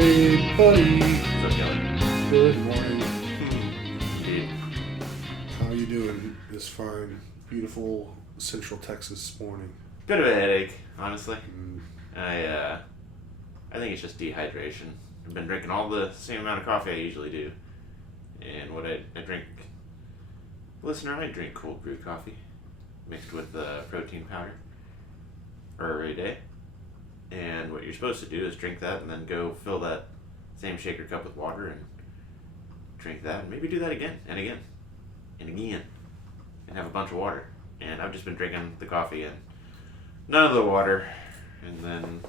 Hey, buddy. What's up, Kelly? Good morning. Indeed. How you doing this fine, beautiful Central Texas morning? Bit of a headache, honestly. Mm. I think it's just dehydration. I've been drinking all the same amount of coffee I usually do. And what I drink... Listener, I drink cold brew coffee mixed with protein powder every day. And what you're supposed to do is drink that and then go fill that same shaker cup with water and drink that and maybe do that again and again and again and have a bunch of water. And I've just been drinking the coffee and none of the water, and then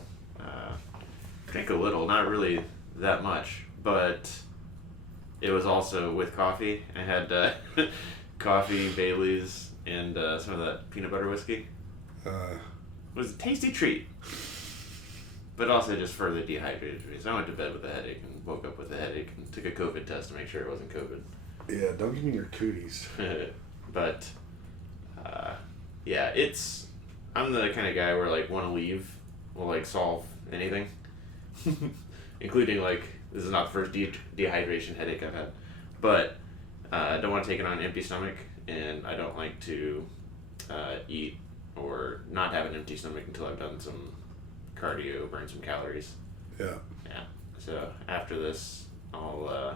drink a little, not really that much, but it was also with coffee. I had coffee, Bailey's, and some of that peanut butter whiskey. It was a tasty treat. But also just further dehydrated me. So I went to bed with a headache and woke up with a headache and took a COVID test to make sure it wasn't COVID. Yeah, don't give me your cooties. But, yeah, I'm the kind of guy where, like, want to leave will, like, solve anything. Including, like, this is not the first dehydration headache I've had. But I don't want to take it on an empty stomach, and I don't like to eat or not have an empty stomach until I've done some cardio, burn some calories. Yeah. So after this, I'll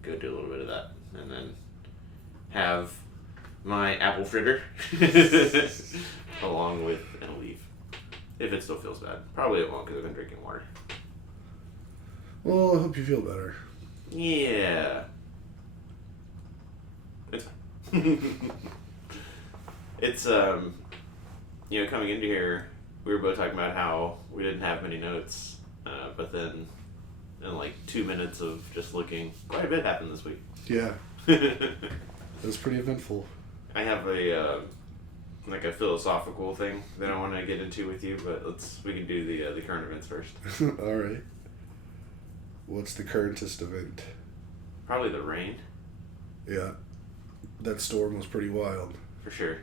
go do a little bit of that, and then have my apple fritter along with an leaf. If it still feels bad, probably it won't because I've been drinking water. Well, I hope you feel better. Yeah. It's fine. It's coming into here, we were both talking about how we didn't have many notes, but then in like 2 minutes of just looking, quite a bit happened this week. Yeah. It was pretty eventful. I have a philosophical thing that I want to get into with you, but we can do the current events first. All right. What's the currentest event? Probably the rain. Yeah. That storm was pretty wild. For sure.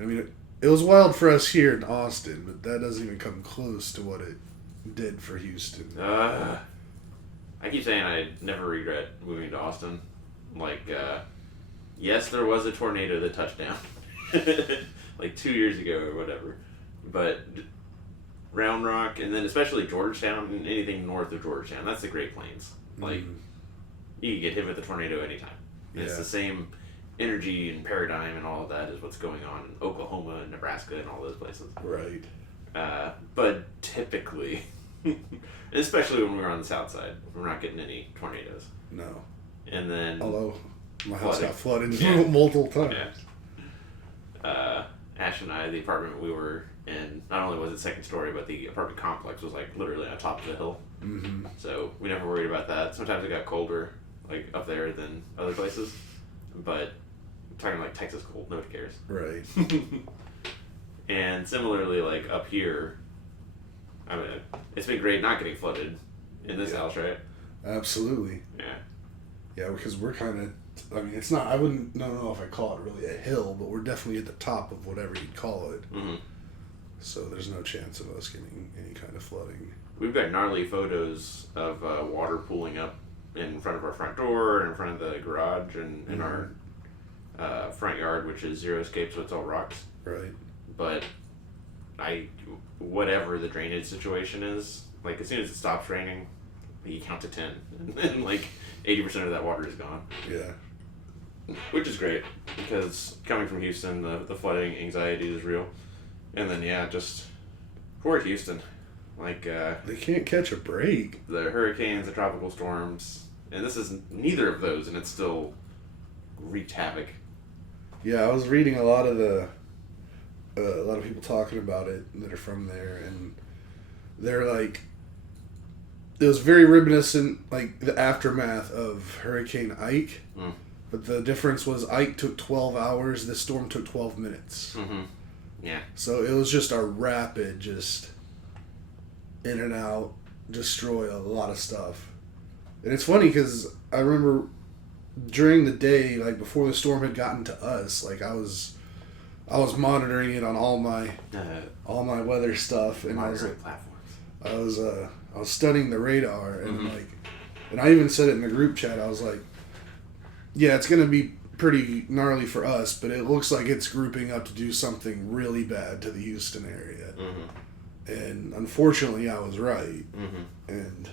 I mean, it was wild for us here in Austin, but that doesn't even come close to what it did for Houston. I keep saying I never regret moving to Austin. Like, yes, there was a tornado that touched down. Like 2 years ago or whatever. But Round Rock, and then especially Georgetown, and anything north of Georgetown, that's the Great Plains. Like, you can get hit with a tornado anytime. And It's the same energy and paradigm and all of that is what's going on in Oklahoma and Nebraska and all those places. Right. But typically, especially when we're on the south side, we're not getting any tornadoes. No. And then... Although, my house got flooded Yeah. multiple times. Yeah. Ash and I, the apartment we were in, not only was it second story, but the apartment complex was like literally on top of the hill. Mm-hmm. So we never worried about that. Sometimes it got colder, like up there than other places. But I'm talking like Texas cold, nobody cares. Right. And similarly, like up here, I mean, it's been great not getting flooded in this house, right? Absolutely. Yeah. Yeah, because we're kind of, I mean, it's not, I don't know if I call it really a hill, but we're definitely at the top of whatever you'd call it. Mm-hmm. So there's no chance of us getting any kind of flooding. We've got gnarly photos of water pooling up in front of our front door and in front of the garage and in our front yard, which is zero escape, so it's all rocks. Right. But whatever the drainage situation is, like as soon as it stops raining, you count to 10, and then like 80% of that water is gone. Yeah. Which is great, because coming from Houston, the flooding anxiety is real. And then, just poor Houston. Like, they can't catch a break. The hurricanes, the tropical storms, and this is neither of those, and it's still wreaked havoc. Yeah, I was reading a lot of people talking about it that are from there, and they're like, it was very reminiscent, like the aftermath of Hurricane Ike, but the difference was Ike took 12 hours, this storm took 12 minutes. Mm-hmm. Yeah. So it was just a rapid, just in and out, destroy a lot of stuff. And it's funny because I remember during the day, like before the storm had gotten to us, like I was monitoring it on all my weather stuff, and I was like, platforms. I was studying the radar, and and I even said it in the group chat. I was like, yeah, it's gonna be pretty gnarly for us, but it looks like it's grouping up to do something really bad to the Houston area. And unfortunately, I was right. And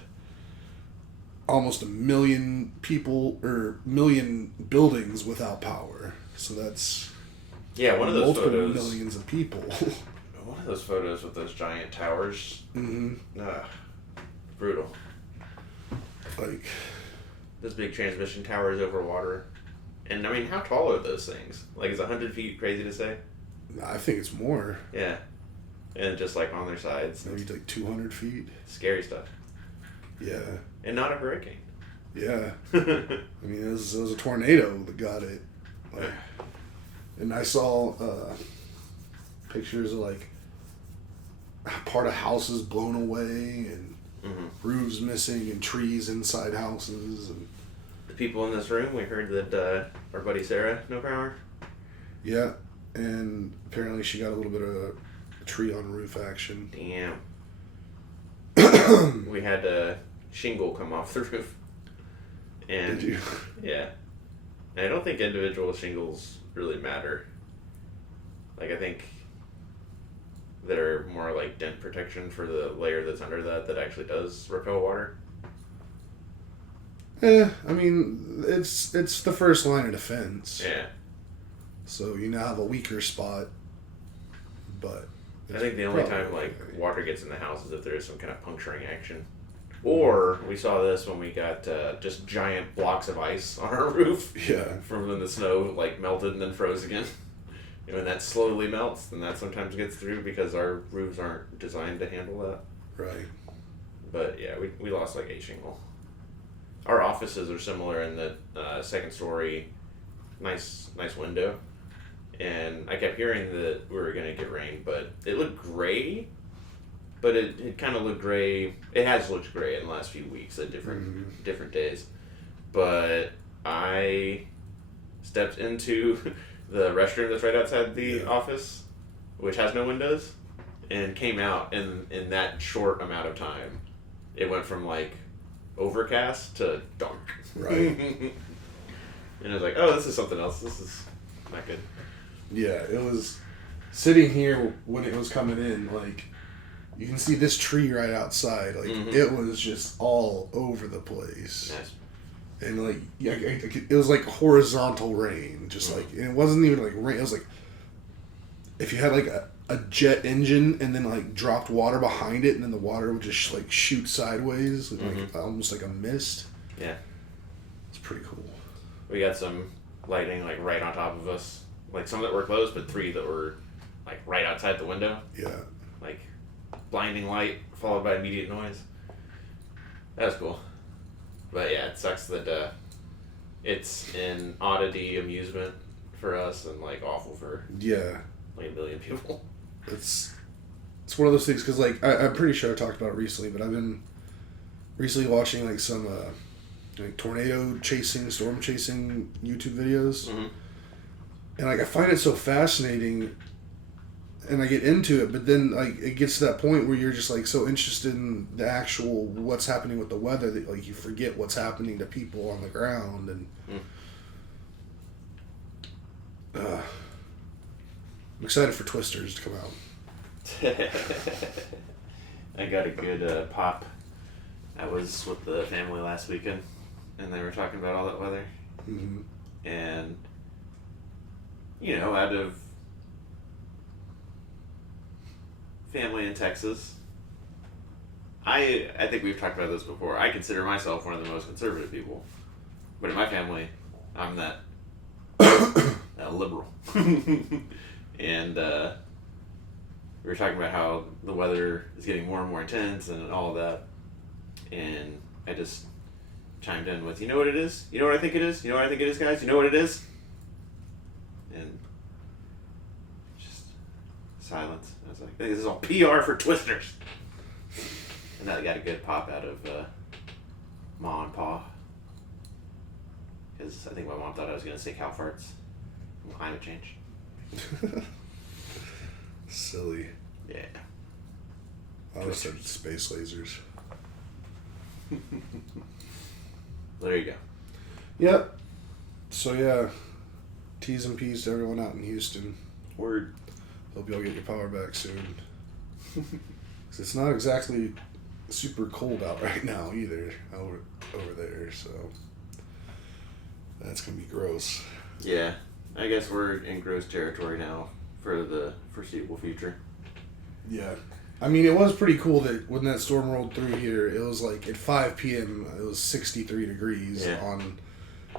almost 1 million people or 1 million buildings without power. So that's one of those multiple photos. Millions of people. One of those photos with those giant towers. Brutal. Like those big transmission towers over water. And I mean, how tall are those things? Like, is 100 feet crazy to say? I think it's more. Yeah. And just like on their sides. Maybe like 200 feet. Scary stuff. Yeah. And not a hurricane. Yeah. I mean, it was a tornado that got it. Like, and I saw pictures of like part of houses blown away and roofs missing and trees inside houses. And the people in this room, we heard that our buddy Sarah, no power. Yeah, and apparently she got a little bit of a tree on roof action. Damn. We had a shingle come off the roof. And did you? Yeah. And I don't think individual shingles really matter. Like, I think that are more like dent protection for the layer that's under that actually does repel water. I mean, it's the first line of defense. Yeah. So you now have a weaker spot, but I think the only time like water gets in the house is if there is some kind of puncturing action. Or we saw this when we got just giant blocks of ice on our roof. Yeah. From when the snow like melted and then froze again. And when that slowly melts, then that sometimes gets through because our roofs aren't designed to handle that. Right. But yeah, we lost like a shingle. Our offices are similar in the second story, nice window. And I kept hearing that we were going to get rain, but it looked gray. But it kind of looked gray. It has looked gray in the last few weeks at different days. But I stepped into the restroom that's right outside the office, which has no windows, and came out in that short amount of time. It went from like overcast to dark. Right. And I was like, oh, this is something else. This is not good. Yeah, it was sitting here when it was coming in, like, you can see this tree right outside. Like, it was just all over the place. Nice. And, like, yeah, it was like horizontal rain. Just like, and it wasn't even like rain. It was like, if you had like a jet engine and then like dropped water behind it and then the water would just like shoot sideways, like almost like a mist. Yeah. It's pretty cool. We got some lightning like right on top of us. Like some that were closed, but 3 that were like right outside the window. Yeah. Like blinding light followed by immediate noise. That was cool. But yeah, it sucks that it's an oddity amusement for us and like awful for like 1 million people. It's one of those things because like I'm pretty sure I talked about it recently, but I've been recently watching like some like tornado chasing, storm chasing YouTube videos, and like I find it so fascinating, and I get into it, but then like it gets to that point where you're just like so interested in the actual what's happening with the weather that like you forget what's happening to people on the ground, and I'm excited for Twisters to come out. I got a good pop. I was with the family last weekend, and they were talking about all that weather. And, you know, out of family in Texas, I think we've talked about this before. I consider myself one of the most conservative people. But in my family, I'm that liberal. And we were talking about how the weather is getting more and more intense and all of that. And I just chimed in with, you know what it is? You know what I think it is? You know what I think it is, guys? You know what it is? And just silence. I was like, this is all PR for Twisters. And I got a good pop out of Ma and Pa. Because I think my mom thought I was going to say cow farts from climate change. Silly. Yeah. I always said space lasers. There you go. Yep. So yeah, T's and P's to everyone out in Houston. Word. Hope y'all get your power back soon. 'Cause it's not exactly super cold out right now either over there, so that's gonna be gross. Yeah, I guess we're in gross territory now for the foreseeable future. Yeah. I mean, it was pretty cool that when that storm rolled through here, it was like at 5 p.m., it was 63 degrees on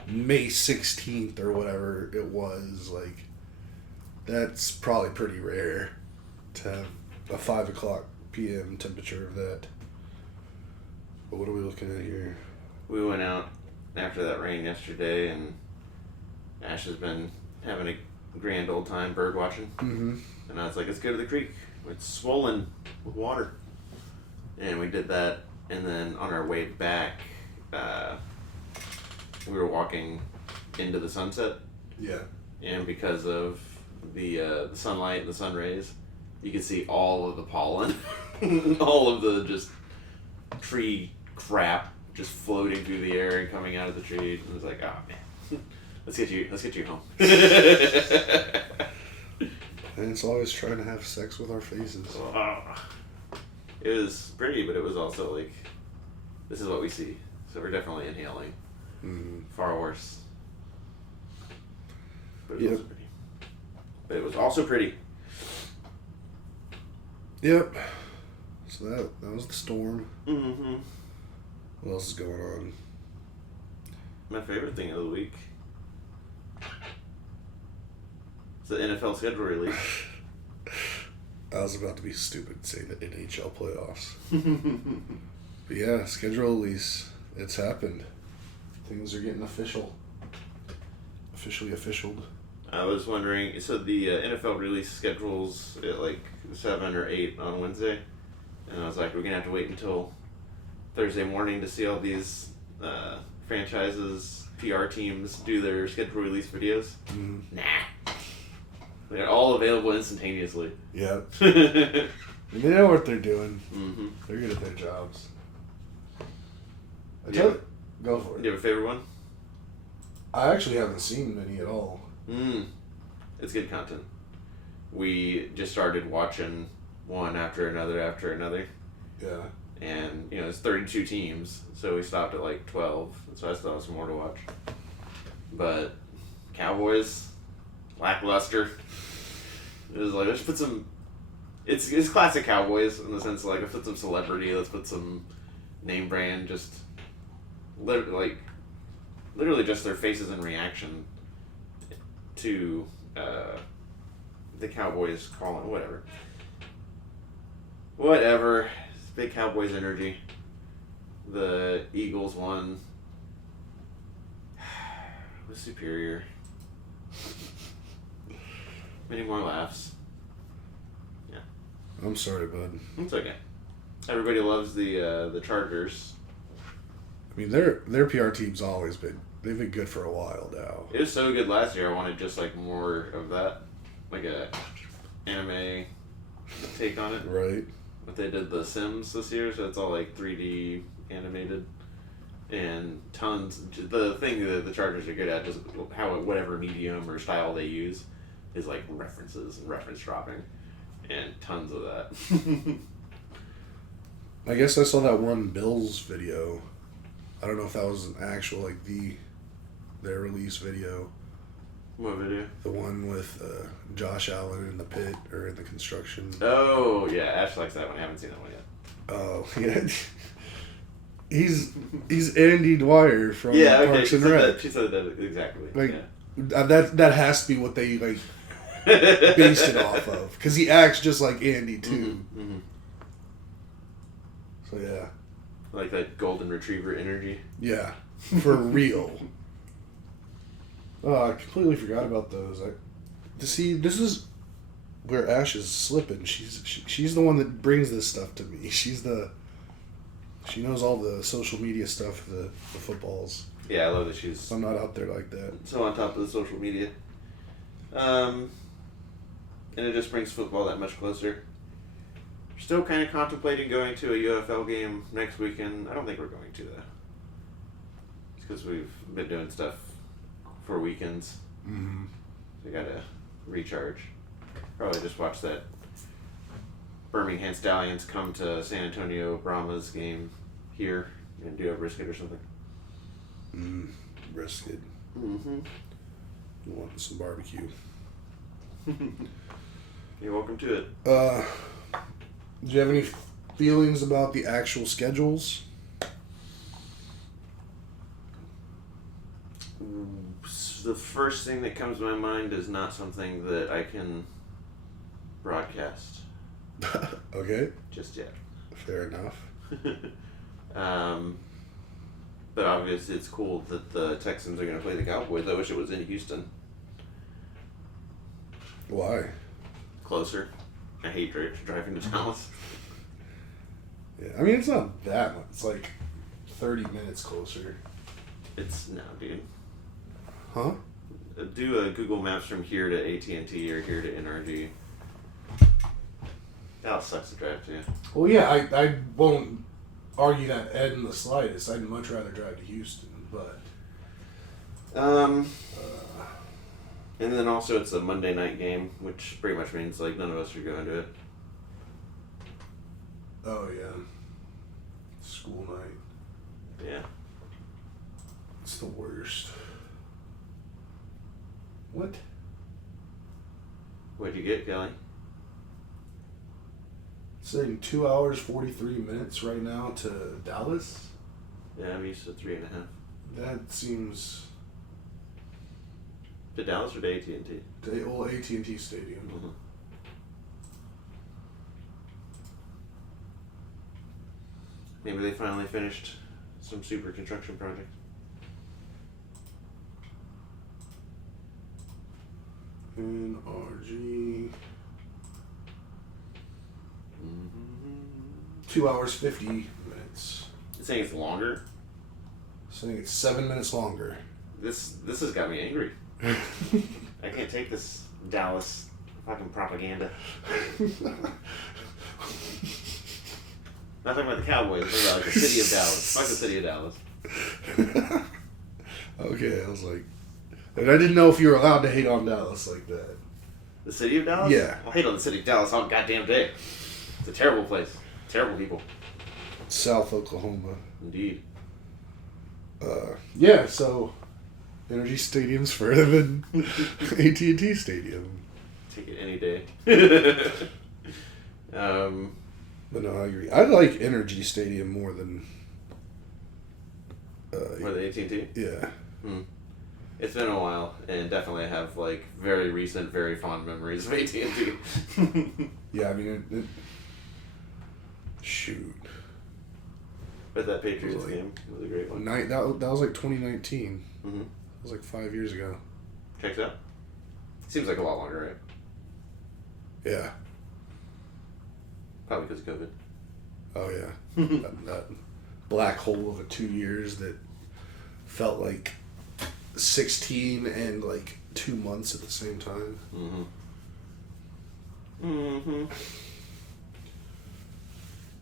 May 16th or whatever it was. Like, that's probably pretty rare to have a 5 o'clock p.m. temperature of that. But what are we looking at here? We went out after that rain yesterday, and Ash has been having a grand old time bird watching. Mm-hmm. And I was like, let's go to the creek. It's swollen with water. And we did that, and then on our way back, we were walking into the sunset. Yeah. And because of the sunlight and the sun rays, you could see all of the pollen, all of the just tree crap just floating through the air and coming out of the tree. And it was like, oh man, let's get you home. And it's always trying to have sex with our faces. It was pretty, but it was also like, this is what we see. So we're definitely inhaling. Mm-hmm. Far worse. But it Yep. was pretty. But it was also pretty. Yep. So that was the storm. Mm-hmm. What else is going on? My favorite thing of the week. It's the NFL schedule release. I was about to be stupid and say the NHL playoffs. But yeah, schedule release. It's happened. Things are getting official. Officially officialed. I was wondering, so the NFL release schedules at like 7 or 8 on Wednesday. And I was like, we're going to have to wait until Thursday morning to see all these franchises, PR teams do their schedule release videos. Mm-hmm. Nah. They're all available instantaneously. Yeah. They know what they're doing. Mm-hmm. They're good at their jobs. Go for it. Do you have a favorite one? I actually haven't seen many at all. It's good content. We just started watching one after another. Yeah. And, it's 32 teams, so we stopped at like 12, so I still have some more to watch. But Cowboys, lackluster. It was like, let's put some... It's classic Cowboys in the sense of like, let's put some celebrity, let's put some name brand, just... literally just their faces in reaction to the Cowboys calling, whatever. It's big Cowboys energy. The Eagles won. It was superior. Many more laughs. Yeah. I'm sorry, bud. It's okay. Everybody loves the Chargers. I mean, their PR team's always been... They've been good for a while now. It was so good last year. I wanted just like more of that, like a anime take on it. Right. But they did the Sims this year, so it's all like 3D animated, and tons. The thing that the Chargers are good at is how whatever medium or style they use is like references and reference dropping, and tons of that. I guess I saw that one Bills video. I don't know if that was an actual like their release video. What video? The one with Josh Allen in the pit or in the construction. Oh yeah, Ash likes that one. I haven't seen that one yet. Oh yeah, he's Andy Dwyer from Parks and Rec. She said that exactly. Like yeah. that has to be what they like based it off of, because he acts just like Andy too. Mm-hmm, mm-hmm. So yeah. Like that golden retriever energy. Yeah, for real. Oh, I completely forgot about those. This is where Ash is slipping. She's the one that brings this stuff to me. She knows all the social media stuff, the footballs. Yeah, I love that she's... I'm not out there like that. So on top of the social media. And it just brings football that much closer. Still kind of contemplating going to a UFL game next weekend. I don't think we're going to, though. It's because we've been doing stuff for weekends. Mm-hmm. So we gotta recharge. Probably just watch that Birmingham Stallions come to San Antonio Brahmas game here and do a brisket or something. Brisket. Mm-hmm. You want some barbecue. You're welcome to it. Do you have any feelings about the actual schedules? The first thing that comes to my mind is not something that I can broadcast Okay. just yet. Fair enough. But obviously it's cool that the Texans are going to play the Cowboys. I wish it was in Houston. Why? Closer. I hate driving to Dallas. Yeah, I mean, it's not that much. It's like 30 minutes closer. It's no, dude. Huh? Do a Google Maps from here to AT&T or here to NRG. Dallas sucks to drive to. Well, yeah, I won't argue that Ed in the slightest. I'd much rather drive to Houston, but... And then also it's a Monday night game, which pretty much means like none of us are going to it. Oh, yeah. School night. Yeah. It's the worst. What? What'd you get, Kelly? It's saying 2 hours, 43 minutes right now to Dallas? Yeah, I'm used to 3.5. That seems... To Dallas or to AT&T? The old AT&T Stadium. Mm-hmm. Maybe they finally finished some super construction project. NRG. Mm-hmm. 2 hours, 50 minutes. It's saying it's longer. Saying it's 7 minutes longer. This has got me angry. I can't take this Dallas fucking propaganda. Not talking about the Cowboys, I'm talking about like the city of Dallas. Fuck the city of Dallas. Okay, I was like... And I didn't know if you were allowed to hate on Dallas like that. The city of Dallas? Yeah. I'll hate on the city of Dallas all goddamn day. It's a terrible place. Terrible people. South Oklahoma. Indeed. Yeah, so... Energy Stadium's further than AT&T Stadium. Take it any day. But no, I agree. I like Energy Stadium more than... More than AT&T? Yeah. It's been a while, and definitely have like very recent, very fond memories of AT&T. Yeah, I mean, shoot. But that Patriots game was a great one. That was like 2019. Mm-hmm. It was like 5 years ago. Checks out. Seems like a lot longer, right? Yeah. Probably because of COVID. Oh yeah. that black hole of 2 years that felt like 16 and like 2 months at the same time. Mm-hmm.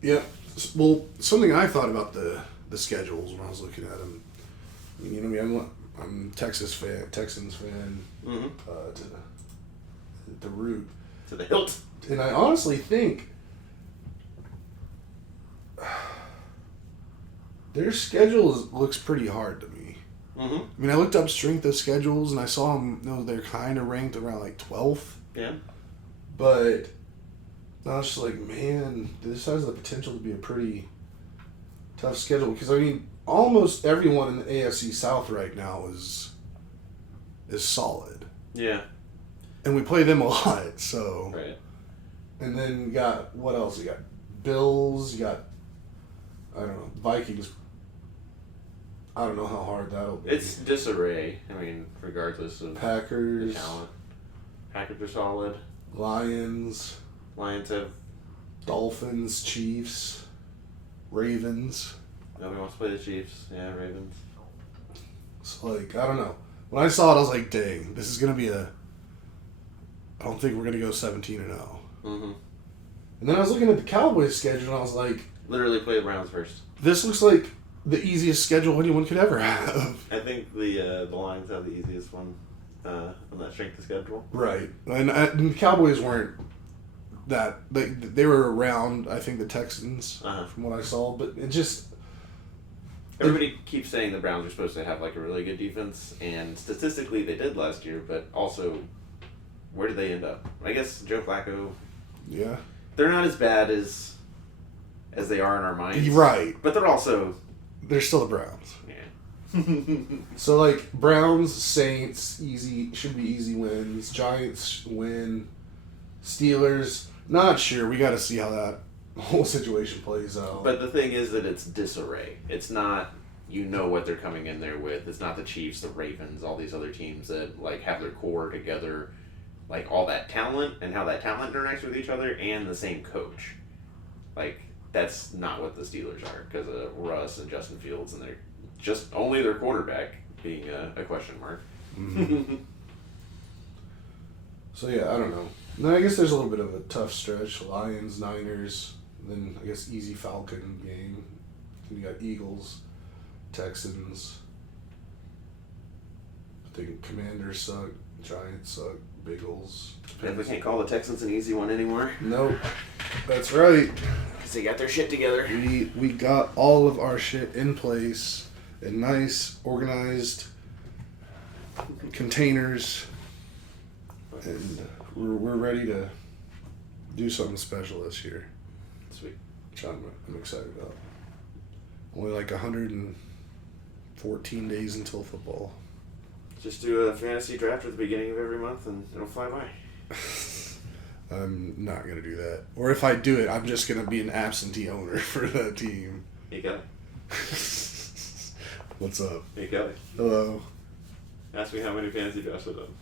Yeah. Well, something I thought about the schedules when I was looking at them. You know, I'm a Texans fan. Mm-hmm. To the root. To the hilt. And I honestly think their schedule looks pretty hard to me. Mm-hmm. I mean, I looked up strength of schedules and I saw them. You know, they're kind of ranked around like 12th. Yeah. But I was just like, man, this has the potential to be a pretty tough schedule because I mean, almost everyone in the AFC South right now is solid. Yeah. And we play them a lot, so. Right. And then you got, what else? You got Bills, you got, I don't know, Vikings. I don't know how hard that'll be. It's disarray. I mean, regardless of Packers. the talent. Packers are solid. Lions. Lions have... Dolphins, Chiefs, Ravens. Nobody wants to play the Chiefs. Yeah, Ravens. So, like, I don't know. When I saw it, I was like, dang, this is going to be I don't think we're going to go 17-0. Mm-hmm. And then I was looking at the Cowboys schedule and I was like, Literally play the Browns first. this looks like the easiest schedule anyone could ever have. I think the Lions have the easiest one on that strength of schedule. Right. And the Cowboys weren't that... They were around, I think, the Texans, from what I saw. But it just... Everybody keeps saying the Browns are supposed to have like a really good defense, and statistically they did last year, but also, where did they end up? I guess Joe Flacco... Yeah. They're not as bad as they are in our minds. Right. But they're also... They're still the Browns. Yeah. So, like, Browns, Saints, should be easy wins. Giants win. Steelers, not sure. We got to see how that whole situation plays out. But the thing is that it's disarray. It's not, what they're coming in there with. It's not the Chiefs, the Ravens, all these other teams that, like, have their core together. Like, all that talent and how that talent interacts with each other and the same coach. Like, that's not what the Steelers are because of Russ and Justin Fields, and they're just only their quarterback being a question mark. Mm-hmm. So, yeah, I don't know. Then I guess there's a little bit of a tough stretch. Lions, Niners, then I guess easy Falcon game. Then you got Eagles, Texans. I think Commanders suck, Giants suck, Bengals. Definitely can't call the Texans an easy one anymore. Nope. That's right. Because they got their shit together. We got all of our shit in place in nice, organized containers, and we're ready to do something special this year. Sweet. Which I'm excited about. Only like 114 days until football. Just do a fantasy draft at the beginning of every month and it'll fly by. I'm not going to do that. Or if I do it, I'm just going to be an absentee owner for that team. Hey, Kelly. What's up? Hey, Kelly. Hello. Ask me how many fantasy drafts I've done.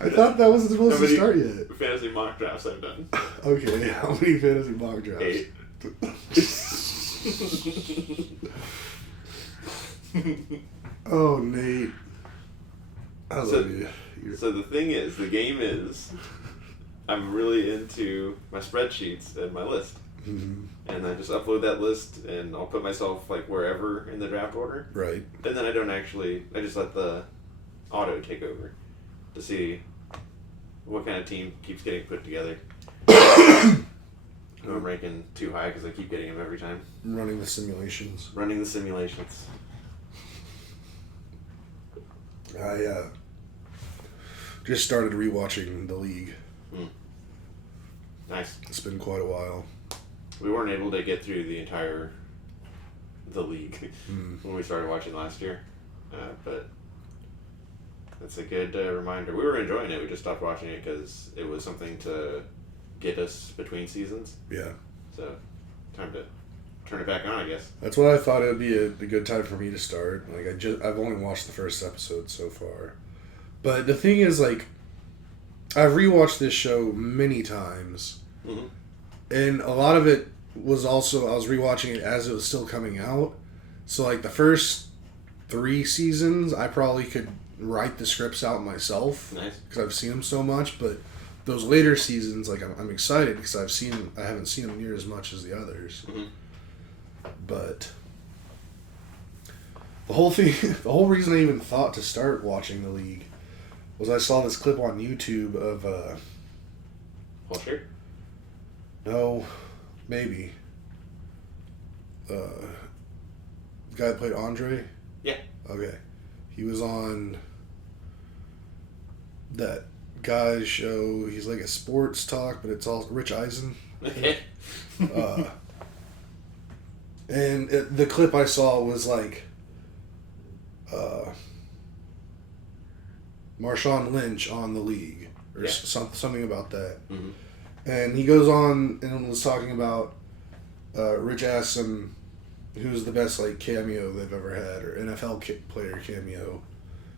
I thought that wasn't supposed to start yet. Fantasy mock drafts I've done. Okay, how many fantasy mock drafts? 8. Oh, Nate. I love you. So the thing is, the game is, I'm really into my spreadsheets and my list. Mm-hmm. And I just upload that list and I'll put myself like wherever in the draft order. Right. And then I just let the auto take over to see what kind of team keeps getting put together. I'm ranking too high because I keep getting them every time. Running the simulations. I just started rewatching The League. Nice. It's been quite a while. We weren't able to get through the entire The League when we started watching last year, but that's a good reminder. We were enjoying it. We just stopped watching it because it was something to get us between seasons. Yeah. So, time to turn it back on, I guess. That's what I thought it would be a good time for me to start. Like I've only watched the first episode so far, but the thing is, like, I've rewatched this show many times, and a lot of it was also I was rewatching it as it was still coming out. So like the first 3 seasons, I probably could write the scripts out myself. Nice. Because I've seen them so much, but those later seasons, like I'm excited because I haven't seen them near as much as the others. But the whole reason I even thought to start watching The League was I saw this clip on YouTube of Sure. No, maybe. The guy that played Andre? Yeah. Okay. He was on that guy's show. He's like a sports talk, but it's all Rich Eisen. Okay. And the clip I saw was like Marshawn Lynch on The League or something about that. And he goes on and was talking about Rich asked him who's the best like cameo they've ever had or NFL player cameo,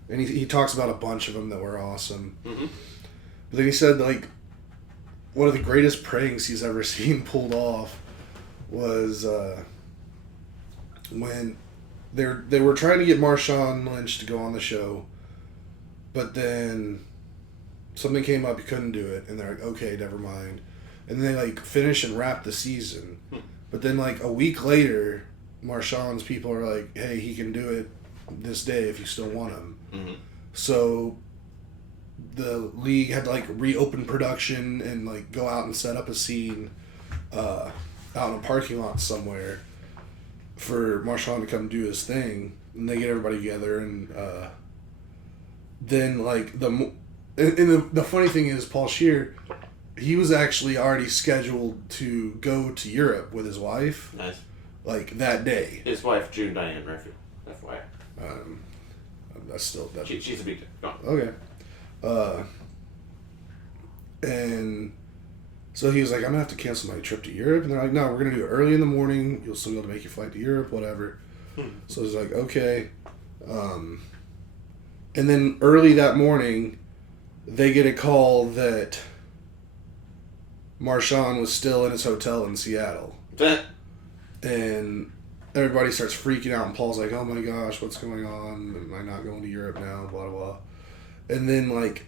and he talks about a bunch of them that were awesome. But then he said like one of the greatest pranks he's ever seen pulled off was when they were trying to get Marshawn Lynch to go on the show, but then something came up, he couldn't do it, and they're like, okay, never mind. and they like finish and wrap the season. But then like a week later, Marshawn's people are like, "Hey, he can do it this day if you still want him." Mm-hmm. So the league had to like reopen production and like go out and set up a scene out in a parking lot somewhere for Marshawn to come do his thing, and they get everybody together, and then like the funny thing is Paul Scheer, he was actually already scheduled to go to Europe with his wife. Nice. Like that day. His wife, June Diane Murphy. FYI. That's still that. She's a big deal. Go on. Okay. And so he was like, I'm gonna have to cancel my trip to Europe, and they're like, no, we're gonna do it early in the morning. You'll still be able to make your flight to Europe, whatever. So he's like, okay. And then early that morning, they get a call that Marshawn was still in his hotel in Seattle. And everybody starts freaking out, and Paul's like, oh my gosh, what's going on? Am I not going to Europe now? Blah, blah, blah. And then, like,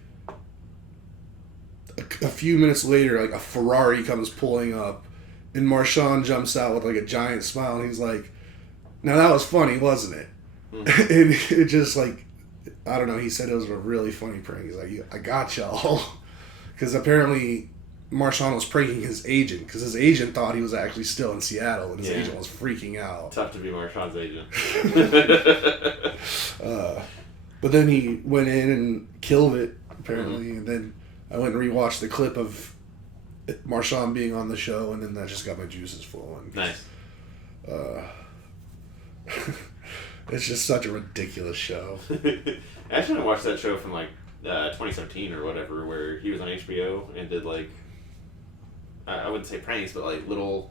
a few minutes later, like, a Ferrari comes pulling up, and Marshawn jumps out with, like, a giant smile, and he's like, now that was funny, wasn't it? And it just, like, I don't know, he said it was a really funny prank. He's like, I got y'all. Because apparently Marshawn was pranking his agent, because his agent thought he was actually still in Seattle, and his agent was freaking out. Tough to be Marshawn's agent. But then he went in and killed it, apparently, and then I went and rewatched the clip of Marshawn being on the show, and then that just got my juices flowing. Nice. It's just such a ridiculous show. I actually watched that show from like 2017 or whatever, where he was on HBO and did like, I wouldn't say pranks, but like little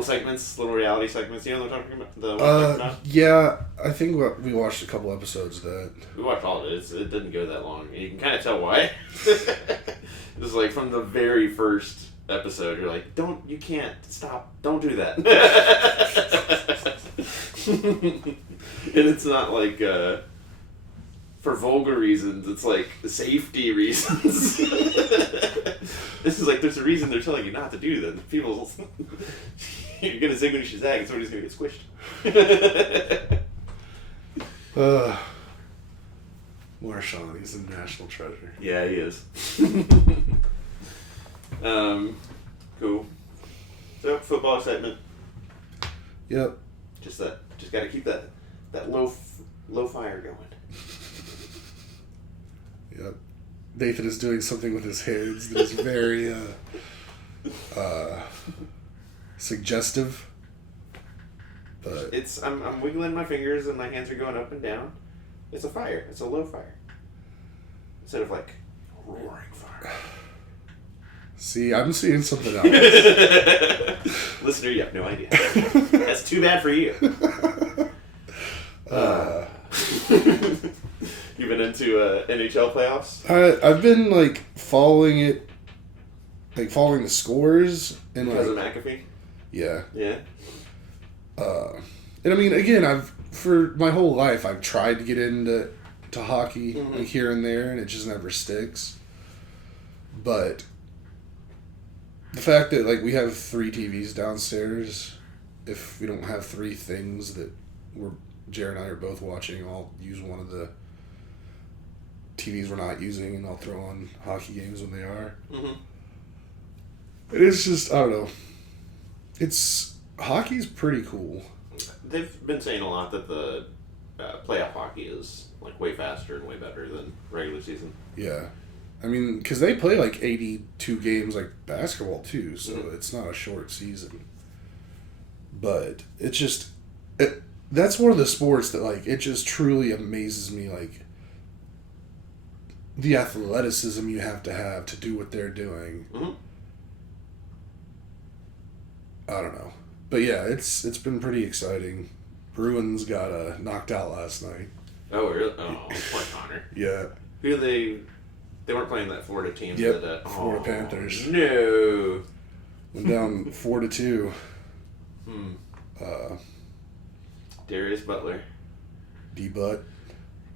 segments, little reality segments. You know what I'm talking about? The one I'm talking about? Yeah, I think we watched a couple episodes of that. We watched all of it. It didn't go that long. And you can kind of tell why. It was like from the very first episode, you're like, you can't stop, don't do that. And it's not like for vulgar reasons, it's like safety reasons. This is like, there's a reason they're telling you not to do that. People, you're gonna zig when you should zag, and somebody's gonna get squished. Marshawn, he's a national treasure. Yeah, he is. Cool. So, football excitement. Yep. Just gotta keep that low fire going. Yep. Nathan is doing something with his hands that is very suggestive. But I'm wiggling my fingers and my hands are going up and down. It's a fire. It's a low fire. Instead of like roaring fire. See, I'm seeing something else. Listener, you have no idea. That's too bad for you. You've been into NHL playoffs? I've been like following it, like following the scores and Because of like McAfee? yeah. Yeah. And I mean, again, for my whole life I've tried to get into hockey like here and there, and it just never sticks. But the fact that like we have 3 TVs downstairs, if we don't have 3 things that Jared and I are both watching, I'll use one of the TVs we're not using, and I'll throw on hockey games when they are. Mm-hmm. It's just, I don't know. Hockey's pretty cool. They've been saying a lot that the playoff hockey is like way faster and way better than regular season. Yeah. I mean, because they play like 82 games like basketball too, so it's not a short season. But it's just, that's one of the sports that like, it just truly amazes me, like, the athleticism you have to do what they're doing. Mm-hmm. I don't know. But yeah, it's been pretty exciting. Bruins got knocked out last night. Oh, really? Oh, poor Connor. Yeah. Who they weren't playing that Florida team. Yep, Florida Panthers. No. Went down 4-2. Darius Butler. D-Butt.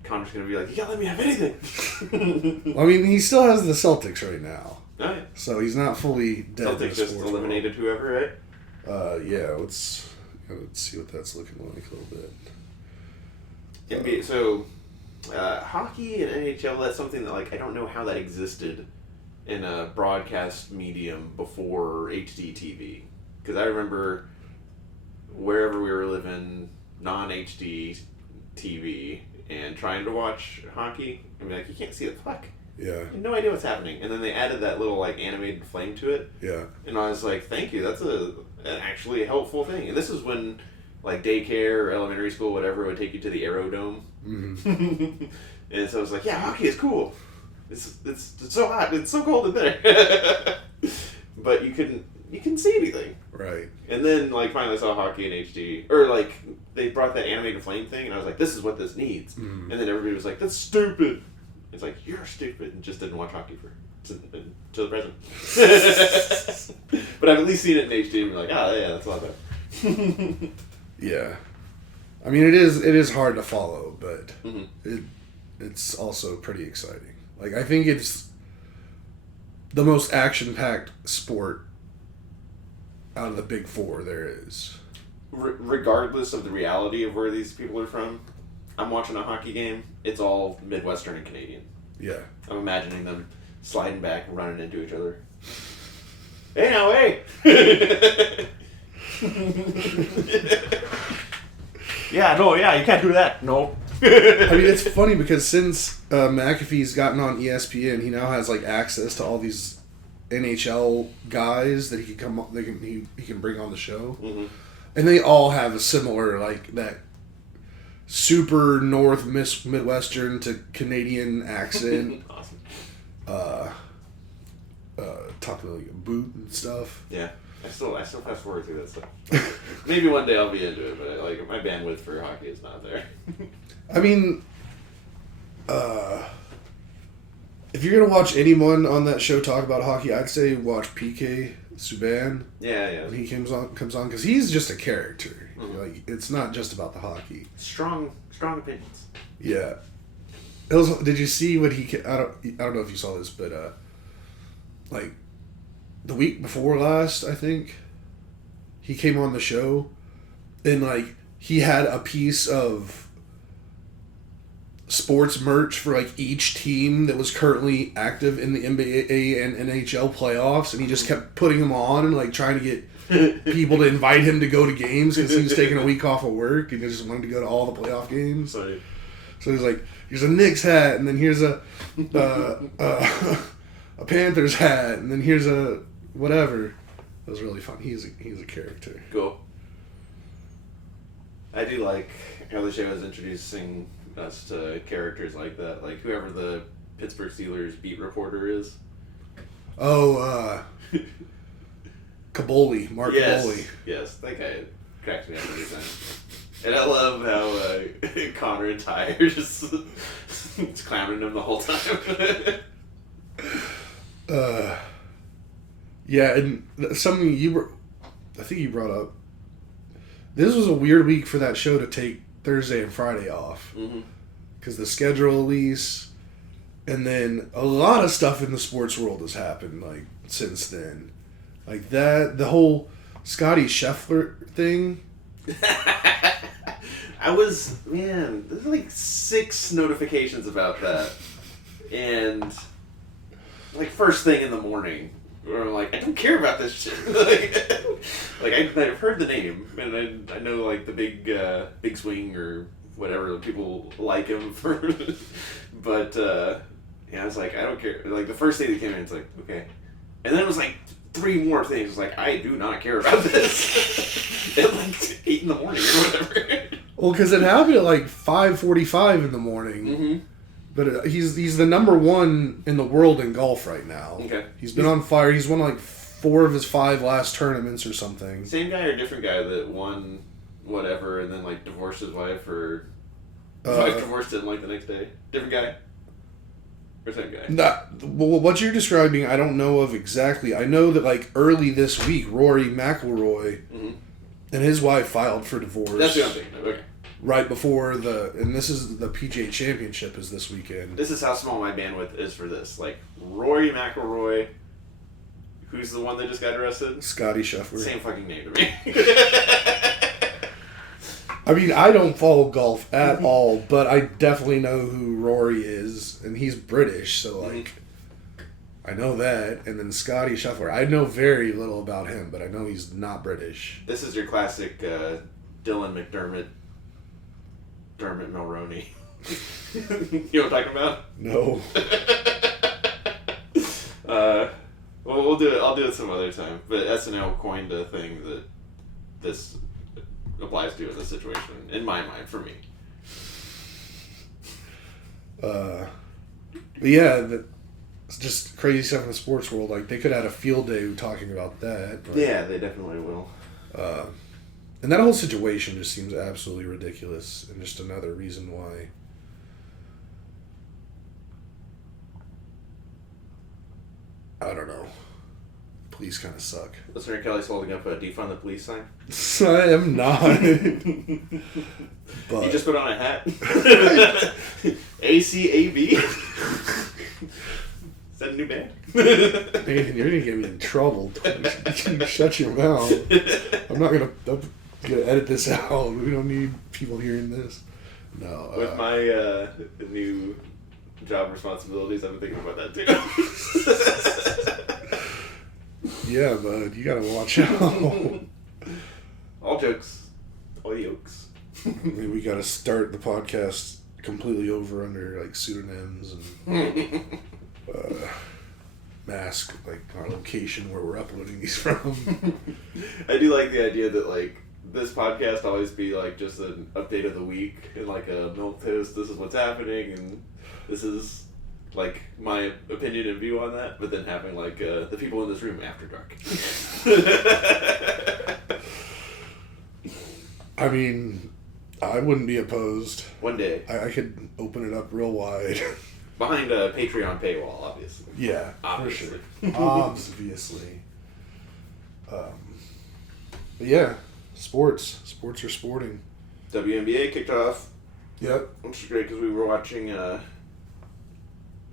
Connor's going to be like, you can't let me have anything. I mean, he still has the Celtics right now. Oh, yeah. So he's not fully dead. Celtics just eliminated whoever, right? Yeah. Let's see what that's looking like a little bit. Hockey and NHL, that's something that, like, I don't know how that existed in a broadcast medium before HD TV. Because I remember wherever we were living, non-HD TV, and trying to watch hockey, and be like, you can't see the puck. Yeah. I had no idea what's happening. And then they added that little, like, animated flame to it. Yeah. And I was like, thank you, that's an actually a helpful thing. And this is when, like, daycare or elementary school, whatever, would take you to the Aerodome. Mm-hmm. And so I was like, yeah, hockey is cool. It's so hot. It's so cold in there. But you couldn't see anything. Right. And then, like, finally I saw hockey in HD. Or, like, they brought that animated flame thing, and I was like, this is what this needs. Mm-hmm. And then everybody was like, that's stupid. It's like, you're stupid, and just didn't watch hockey to the present. But I've at least seen it in HD, and be like, oh, yeah, that's a lot better. Yeah. I mean, it is hard to follow, but Mm-hmm. it's also pretty exciting. Like, I think it's the most action-packed sport out of the big four there is. Regardless of the reality of where these people are from, I'm watching a hockey game, it's all Midwestern and Canadian. Yeah. I'm imagining them sliding back and running into each other. Hey now, hey! Yeah, you can't do that. No. I mean, it's funny because since McAfee's gotten on ESPN, he now has, like, access to all these NHL guys that he can bring on the show. Mm-hmm. And they all have a similar, like, that super North Midwestern to Canadian accent. Awesome. Talking like a boot and stuff. Yeah. I still fast forward through that stuff. Maybe one day I'll be into it, but like my bandwidth for hockey is not there. I mean, if you're gonna watch anyone on that show talk about hockey, I'd say watch PK Subban. Yeah. When he comes on because he's just a character. Mm-hmm. Like, it's not just about the hockey. Strong opinions. Yeah. Did you see what he? I don't know if you saw this, but like the week before last, I think he came on the show, and like he had a piece of sports merch for like each team that was currently active in the NBA and NHL playoffs, and he just kept putting them on and like trying to get people to invite him to go to games because he was taking a week off of work and he just wanted to go to all the playoff games. Sorry. So he's like, here's a Knicks hat, and then here's a Panthers hat, and then here's a whatever. It was really fun. He's a character. Cool. I do like how the show is introducing us to characters like that, like whoever the Pittsburgh Steelers beat reporter is. Oh, Caboli, Mark Caboli. Yes, that guy cracks me up every time. And I love how Connor and Ty are just clowning him the whole time. Yeah, and something I think you brought up. This was a weird week for that show to take Thursday and Friday off. Because the schedule release, and then a lot of stuff in the sports world has happened, like, since then. Like that, the whole Scotty Scheffler thing. There's like 6 notifications about that. And, like, first thing in the morning, where I'm like, I don't care about this shit. I've heard the name, and I know, like, the big swing or whatever, people like him for, but, I was like, I don't care. Like, the first thing that came in, it's like, okay. And then it was like 3 more things. It's like, I do not care about this. At like 8 in the morning or whatever. Well, because it happened at like 5:45 in the morning. Mm-hmm. But he's the number 1 in the world in golf right now. Okay. He's been on fire. He's won like 4 of his 5 last tournaments or something. Same guy or different guy that won whatever and then like divorced his wife or wife divorced him like the next day? Different guy? Or same guy? Well, what you're describing, I don't know of exactly. I know that like early this week, Rory McIlroy and his wife filed for divorce. That's what I'm thinking of. Okay. Right before and this is the PGA Championship is this weekend. This is how small my bandwidth is for this. Like, Rory McIlroy Who's the one that just got arrested? Scotty Scheffler. Same fucking name to me. I mean, I don't follow golf at all, but I definitely know who Rory is, and he's British, so, like, I know that. And then Scotty Scheffler, I know very little about him, but I know he's not British. This is your classic Dylan McDermott, Dermot Mulroney. You know what I'm talking about? No. Well, we'll do it. I'll do it some other time. But SNL coined a thing that this applies to in this situation, in my mind, for me. But yeah, it's just crazy stuff in the sports world. Like, they could have had a field day talking about that. But, yeah, they definitely will. And that whole situation just seems absolutely ridiculous, and just another reason why. I don't know. Police kind of suck. Listener Kelly's holding up a defund the police sign. I am not. But You just put on a hat. ACAB. Is that a new band? Nathan, you're gonna get me in trouble. Shut your mouth. I'm gonna edit this out. We don't need people hearing this. No. With my new job responsibilities, I've been thinking about that too. Yeah, bud, you gotta watch out. All jokes, all yokes. I mean, we gotta start the podcast completely over under like pseudonyms and mask like our location where we're uploading these from. I do like the idea that like this podcast always be like just an update of the week and like a milk toast. This is what's happening and this is like my opinion and view on that. But then having like the people in this room after dark. I mean, I wouldn't be opposed. One day. I could open it up real wide. Behind a Patreon paywall, obviously. Yeah, obviously. For sure. Obviously. But yeah, sports. Sports are sporting. WNBA kicked off. Yep. Which is great because we were watching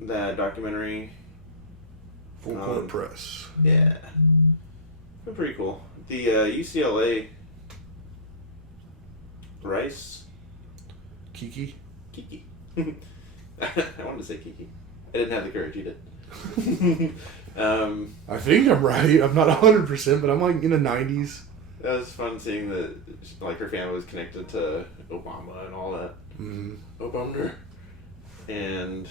that documentary. Full court press. Yeah. Been pretty cool. The UCLA Rice. Kiki. I wanted to say Kiki. I didn't have the courage, you did. I think I'm right. I'm not 100%, but I'm like in the 90s. That was fun seeing that like her family was connected to Obama and all that. Mm-hmm. Obama. And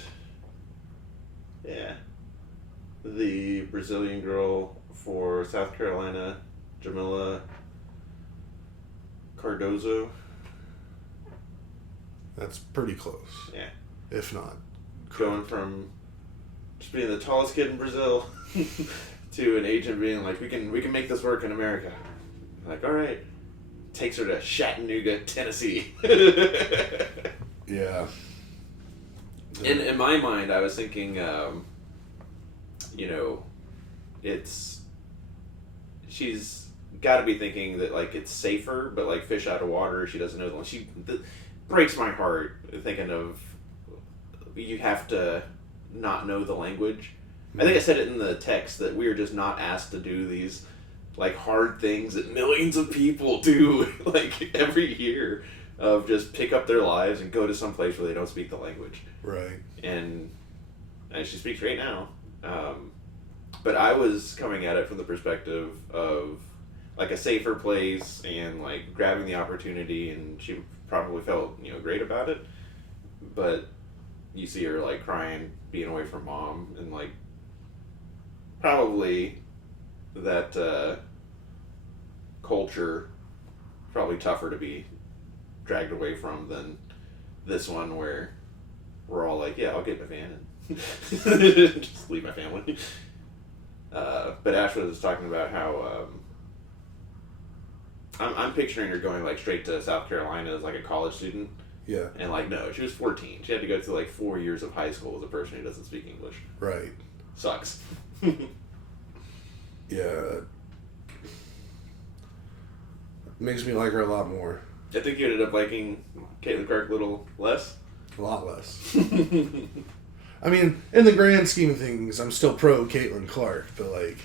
yeah. The Brazilian girl for South Carolina, Jamila Cardozo. That's pretty close. Yeah. If not. Going from just being the tallest kid in Brazil to an agent being like, we can make this work in America. Like, all right. Takes her to Chattanooga, Tennessee. Yeah. In my mind, I was thinking, she's got to be thinking that like it's safer, but like fish out of water. She doesn't know. Breaks my heart thinking of you have to not know the language. I think I said it in the text that we are just not asked to do these like hard things that millions of people do like every year of just pick up their lives and go to some place where they don't speak the language. Right. And she speaks right now. But I was coming at it from the perspective of like a safer place and like grabbing the opportunity, and she probably felt great about it. But you see her like crying, being away from mom, and like probably that culture probably tougher to be dragged away from than this one where we're all like, yeah, I'll get in a van and just leave my family. But Ash was talking about how I'm picturing her going like straight to South Carolina as like a college student. Yeah. And like, no, she was 14. She had to go through like 4 years of high school as a person who doesn't speak English. Right. Sucks. Yeah. Makes me like her a lot more. I think you ended up liking Caitlin Clark a little less. A lot less. I mean, in the grand scheme of things, I'm still pro Caitlin Clark, but like,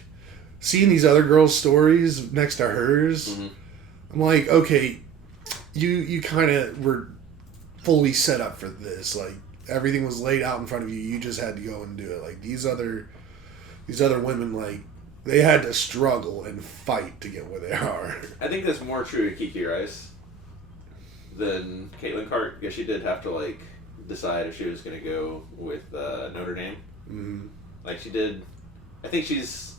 seeing these other girls' stories next to hers, I'm like, okay, you kind of were fully set up for this. Like, everything was laid out in front of you. You just had to go and do it. Like, these other women, like, they had to struggle and fight to get where they are. I think that's more true to Kiki Rice than Caitlin Clark, because she did have to, like, decide if she was going to go with Notre Dame. Mm-hmm. Like, she did. I think she's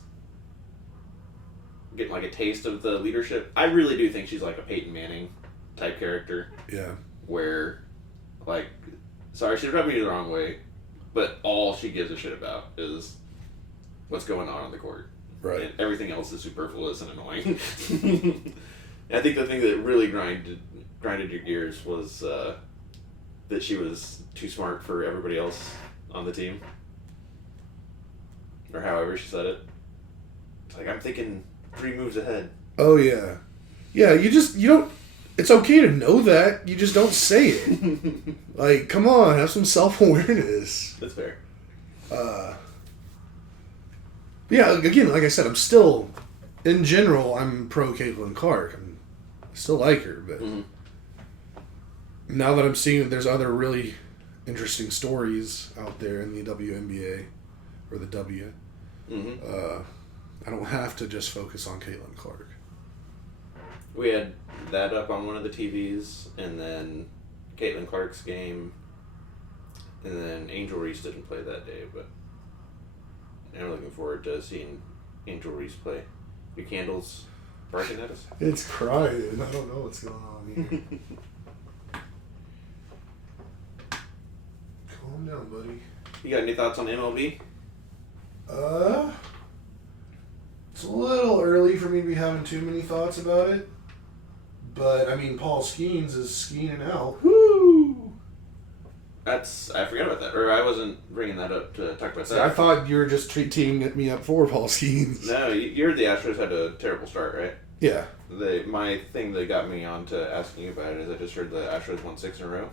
getting, like, a taste of the leadership. I really do think she's, like, a Peyton Manning type character. Yeah. Where, like, sorry, she's rubbing you the wrong way, but all she gives a shit about is what's going on the court. Right. And everything else is superfluous and annoying. I think the thing that really grinded your gears was that she was too smart for everybody else on the team. Or however she said it. It's like, I'm thinking 3 moves ahead. Oh, yeah. Yeah, you don't... It's okay to know that. You just don't say it. Like, come on, have some self-awareness. That's fair. Yeah, again, like I said, I'm still... In general, I'm pro Caitlin Clark. I still like her, but... Now that I'm seeing that there's other really interesting stories out there in the WNBA, or the W, I don't have to just focus on Caitlin Clark. We had that up on one of the TVs, and then Caitlin Clark's game, and then Angel Reese didn't play that day, but I'm looking forward to seeing Angel Reese play. Your candles barking at us? It's crying. I don't know what's going on here. Calm down, buddy. You got any thoughts on MLB? It's a little early for me to be having too many thoughts about it. But, I mean, Paul Skeens is skiing out. Woo! I forgot about that. Or I wasn't bringing that up to talk about that. I thought you were just teeing me up for Paul Skeens. No, you heard the Astros had a terrible start, right? Yeah. My thing that got me on to asking you about it is I just heard the Astros won 6 in a row.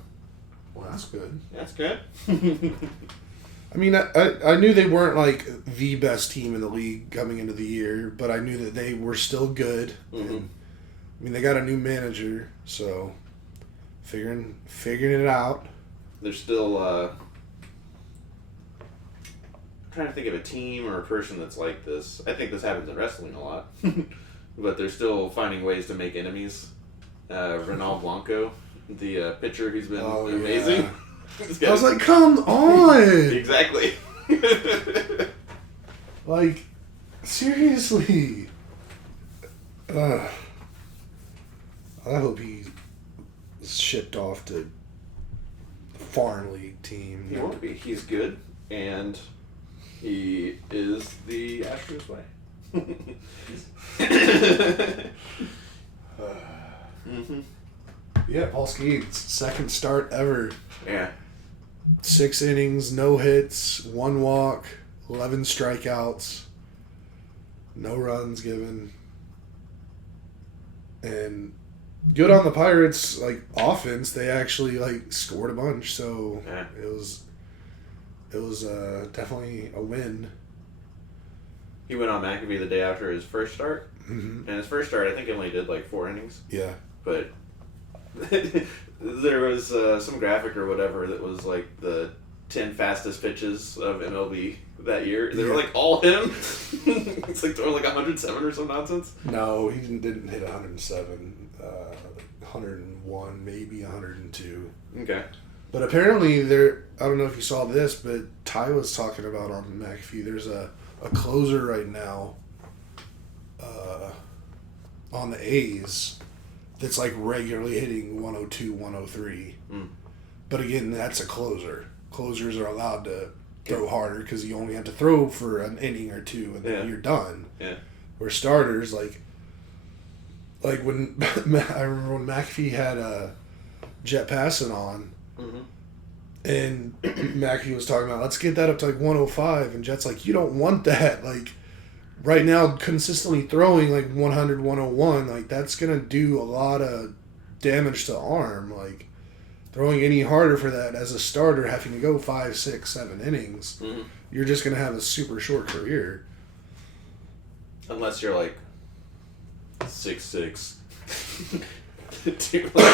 Well, that's good. That's good. I mean, I knew they weren't, like, the best team in the league coming into the year, but I knew that they were still good. And, I mean, they got a new manager, so figuring it out. They're still I'm trying to think of a team or a person that's like this. I think this happens in wrestling a lot. But they're still finding ways to make enemies. Ronald Blanco, the pitcher, he's been amazing. Yeah. I was like, come on! Exactly. Like, seriously. I hope he's shipped off to the foreign league team. He won't be. He's good, and he is the Astros way. Yeah, Paul Skeens, second start ever. Yeah. 6 innings, no hits, 1 walk, 11 strikeouts, no runs given. And good on the Pirates, like, offense. They actually, like, scored a bunch, so it was definitely a win. He went on McAfee the day after his first start. Mm-hmm. And his first start, I think he only did like 4 innings. Yeah. But there was some graphic or whatever that was like the 10 fastest pitches of MLB that year. They were like all him. It's like throwing like 107 or some nonsense. No, he didn't hit 107. 101, maybe 102. Okay. But apparently I don't know if you saw this, but Ty was talking about on McAfee, there's a closer right now on the A's that's like regularly hitting 102, 103. But again, that's a closer. Closers are allowed to throw harder because you only have to throw for an inning or 2 and then you're done. Yeah. Where starters, like when I remember when McAfee had Jet Passon on, and McAfee was talking about, let's get that up to like 105, and Jet's like, you don't want that. Like, right now, consistently throwing like 100, 101, like, that's going to do a lot of damage to the arm. Like, throwing any harder for that as a starter, having to go 5, 6, 7 innings, you're just going to have a super short career. Unless you're like 6'6". Dude, like,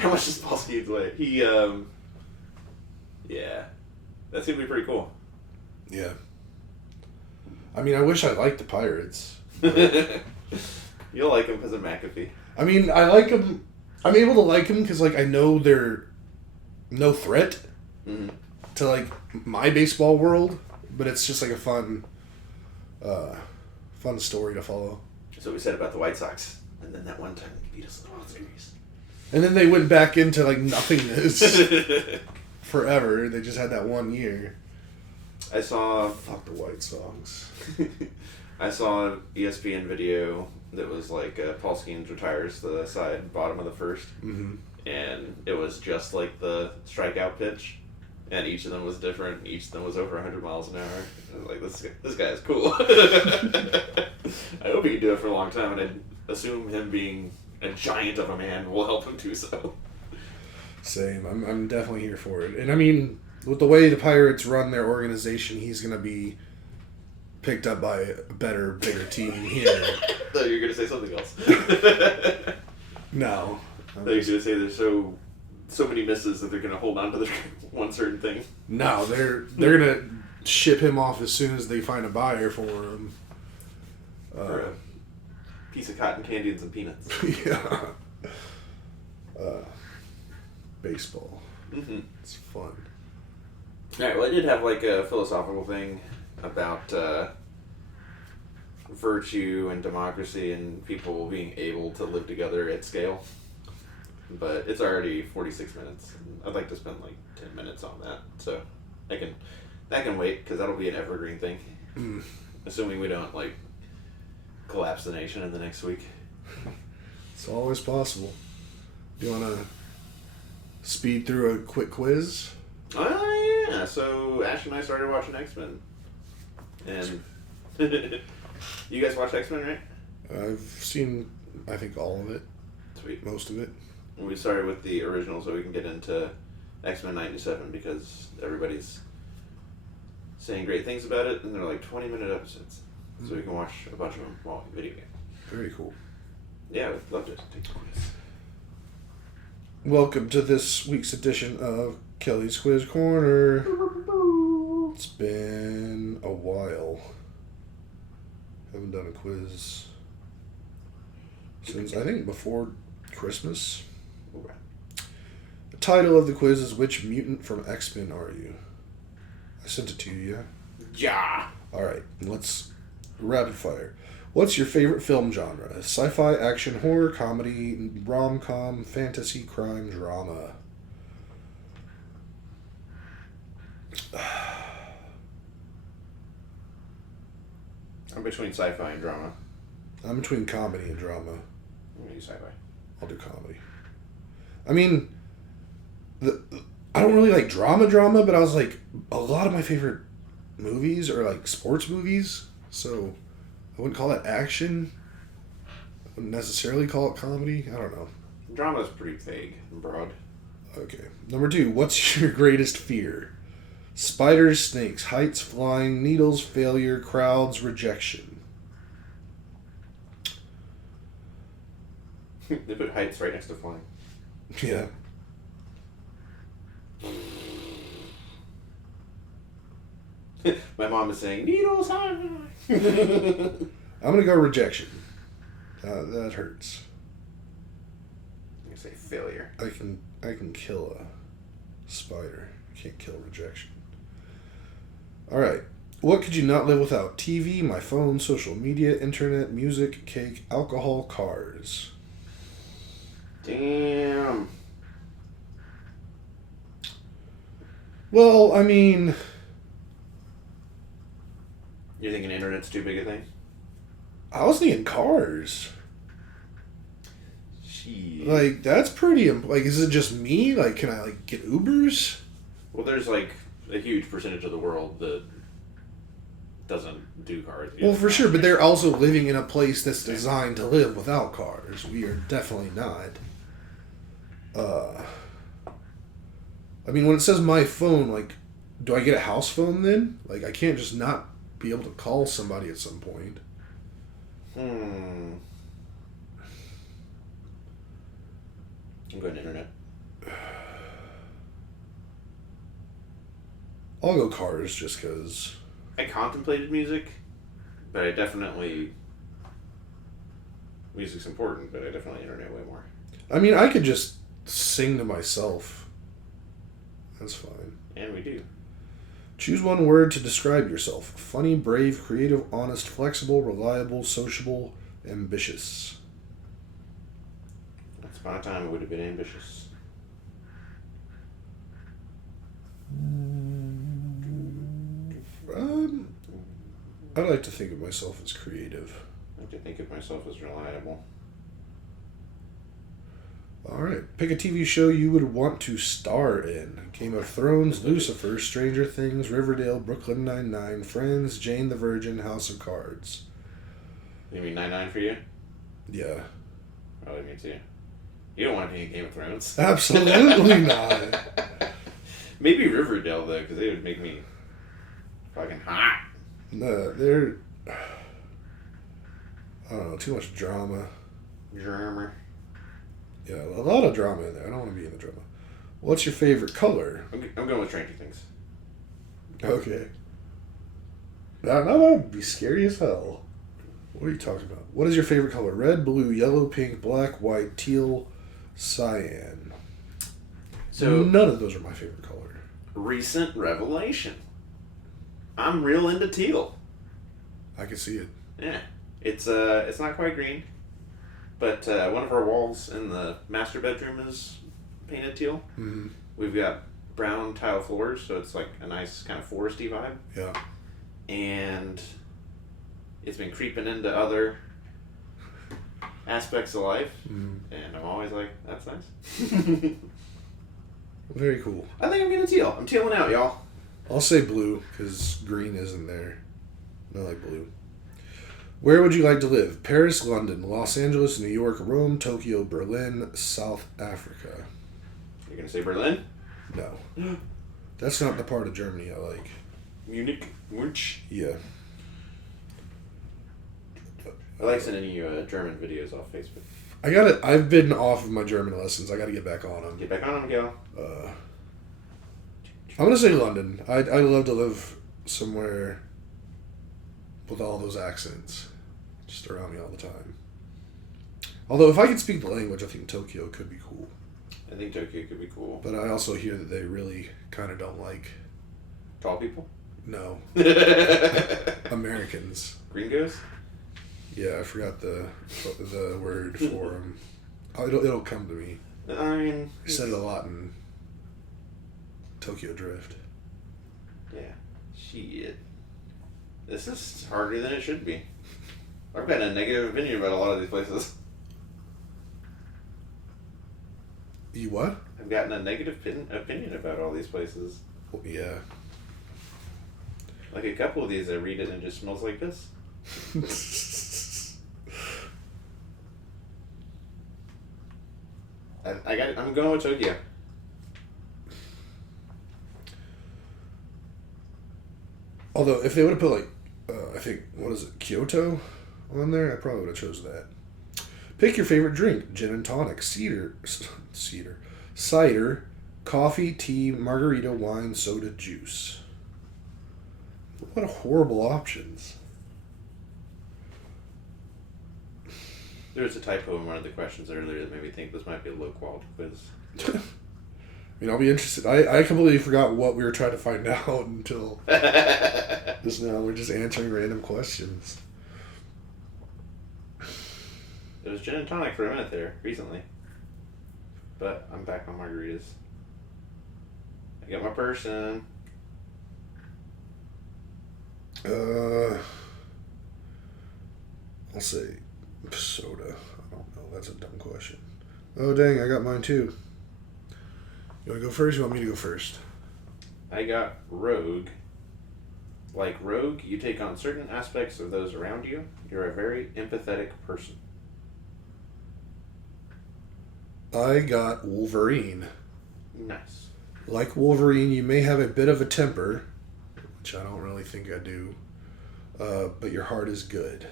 how much does Paul Skeens weigh? He, yeah. That seemed to be pretty cool. Yeah. I mean, I wish I liked the Pirates. You'll like him because of McAfee. I mean, I like them. I'm able to like them because, like, I know they're no threat to, like, my baseball world. But it's just, like, a fun story to follow. That's what we said about the White Sox. And then that one time they beat us in the World Series. And then they went back into, like, nothingness forever. They just had that 1 year. I saw... Fuck the White Sox. I saw an ESPN video that was like Paul Skeens retires the bottom of the first. Mm-hmm. And it was just like the strikeout pitch. And each of them was different. Each of them was over 100 miles an hour. I was like, this guy is cool. I hope he can do it for a long time. And I assume him being a giant of a man will help him do so. Same. I'm definitely here for it. And I mean, with the way the Pirates run their organization, he's going to be picked up by a better, bigger team here. No, you're going to say something else. No. I thought you were going to say there's so many misses that they're going to hold on to the one certain thing. No, they're going to ship him off as soon as they find a buyer for him. For a piece of cotton candy and some peanuts. Yeah. Baseball. Mm-hmm. It's fun. Alright, well I did have like a philosophical thing about virtue and democracy and people being able to live together at scale. But it's already 46 minutes. And I'd like to spend like 10 minutes on that. So that can wait because that'll be an evergreen thing. Assuming we don't like collapse the nation in the next week. It's always possible. Do you want to speed through a quick quiz? Oh yeah, so Ash and I started watching X-Men. And you guys watch X-Men, right? I've seen, I think, all of it. Sweet. Most of it. We started with the original so we can get into X-Men 97 because everybody's saying great things about it and they're like 20-minute episodes. So we can watch a bunch of them while we video game. Very cool. Yeah, we'd love to take a quiz. Welcome to this week's edition of Kelly's Quiz Corner. It's been a while. Haven't done a quiz since, I think, before Christmas. Okay. The title of the quiz is Which Mutant from X-Men Are You? I sent it to you, yeah? Yeah! Alright, let's rapid fire. What's your favorite film genre? Sci-fi, action, horror, comedy, rom-com, fantasy, crime, drama. I'm between sci-fi and drama. I'm between comedy and drama. I'm going to do sci-fi. I'll do comedy. I mean, I don't really like drama, but I was like, a lot of my favorite movies are like sports movies, so I wouldn't call that action. I wouldn't necessarily call it comedy. I don't know. Drama's pretty vague and broad. Okay. Number 2, what's your greatest fear? Spiders, snakes, heights, flying, needles, failure, crowds, rejection. They put heights right next to flying. Yeah. My mom is saying, needles high! I'm going to go rejection. That hurts. I'm going to say failure. I can kill a spider. I can't kill rejection. Alright. What could you not live without? TV, my phone, social media, internet, music, cake, alcohol, cars. Damn. Well, I mean... You thinking internet's too big a thing? I was thinking cars. Shit. Like, that's pretty... Like, is it just me? Like, can I, like, get Ubers? Well, there's, like, a huge percentage of the world that doesn't do cars. Well, for sure, but they're also living in a place that's designed to live without cars. We are definitely not. I mean, when it says my phone, like, do I get a house phone then? Like, I can't just not be able to call somebody at some point. I'm going internet. I'll go cars just because. I contemplated music, but I definitely... Music's important, but I definitely internet way more. I mean, I could just sing to myself. That's fine. And we do. Choose one word to describe yourself. Funny, brave, creative, honest, flexible, reliable, sociable, ambitious. Once upon a time, it would have been ambitious. I like to think of myself as creative. I like to think of myself as reliable. Alright. Pick a TV show you would want to star in. Game of Thrones, Lucifer, Stranger Things, Riverdale, Brooklyn Nine-Nine, Friends, Jane the Virgin, House of Cards. You mean 9-9 for you? Yeah. Probably me too. You don't want to be in Game of Thrones. Absolutely not. Maybe Riverdale, though, because they would make me fucking hot. No, they're... I don't know, too much drama. Drummer. Yeah, a lot of drama in there. I don't want to be in the drama. What's your favorite color? I'm going with Stranger Things. Okay. That would be scary as hell. What are you talking about? What is your favorite color? Red, blue, yellow, pink, black, white, teal, cyan. So none of those are my favorite color. Recent revelation. I'm real into teal. I can see it. Yeah. It's not quite green, but one of our walls in the master bedroom is painted teal. Mm-hmm. We've got brown tile floors, so it's like a nice kind of foresty vibe. Yeah. And it's been creeping into other aspects of life, and I'm always like, that's nice. Very cool. I think I'm gonna teal. I'm tealing out, y'all. I'll say blue, because green isn't there. I like blue. Where would you like to live? Paris, London, Los Angeles, New York, Rome, Tokyo, Berlin, South Africa. You're gonna say Berlin? No. That's not the part of Germany I like. Munich? Munch? Yeah. I like sending you German videos off Facebook. I've been off of my German lessons. I gotta get back on them. Get back on them, Gal. I'm gonna say London. I'd love to live somewhere with all those accents just around me all the time. Although if I could speak the language, I think Tokyo could be cool. I think Tokyo could be cool. But I also hear that they really kind of don't like... Tall people? No. Americans. Gringos? Yeah, I forgot the word for them. It'll come to me. I mean... I said it a lot in Tokyo Drift. Yeah. Shit. This is harder than it should be. I've got a negative opinion about a lot of these places. You what? I've gotten a negative opinion about all these places. Well, yeah. Like a couple of these, I read it and it just smells like this. I'm going with Tokyo. Although, if they would have put, like, I think, what is it, Kyoto on there, I probably would have chose that. Pick your favorite drink. Gin and tonic, cider, coffee, tea, margarita, wine, soda, juice. What horrible options. There was a typo in one of the questions earlier that made me think this might be a low-quality quiz. I mean, I'll be interested. I completely forgot what we were trying to find out until just now. We're just answering random questions. It was gin and tonic for a minute there, recently. But I'm back on margaritas. I got my person. I'll say soda. I don't know. That's a dumb question. Oh, dang. I got mine, too. You want to go first? You want me to go first? I got Rogue. Like Rogue, you take on certain aspects of those around you. You're a very empathetic person. I got Wolverine. Nice. Like Wolverine, you may have a bit of a temper, which I don't really think I do, but your heart is good.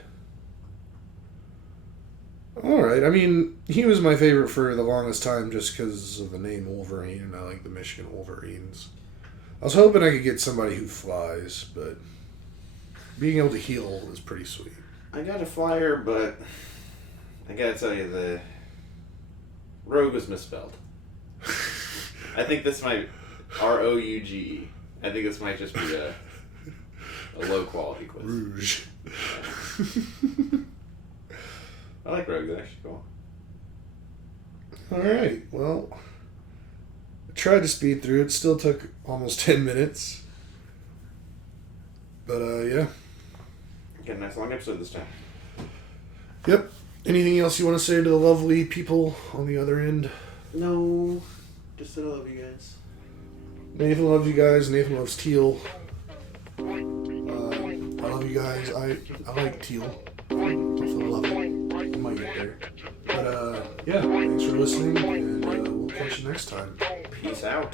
Alright, I mean, he was my favorite for the longest time just because of the name Wolverine, and I like the Michigan Wolverines. I was hoping I could get somebody who flies, but being able to heal is pretty sweet. I got a flyer, but I gotta tell you, the Rogue was misspelled. I think this might Rouge. I think this might just be a low quality quiz. Rouge. Yeah. I like Rogue, they're actually cool. Alright, well, I tried to speed through it. Still took almost 10 minutes. But, yeah. Get a nice long episode this time. Yep. Anything else you want to say to the lovely people on the other end? No, just that I love you guys. Nathan loves you guys. Nathan loves teal. I love you guys. I like teal. I love it. I might get there. But, yeah, thanks for listening, and we'll catch you next time. Peace out.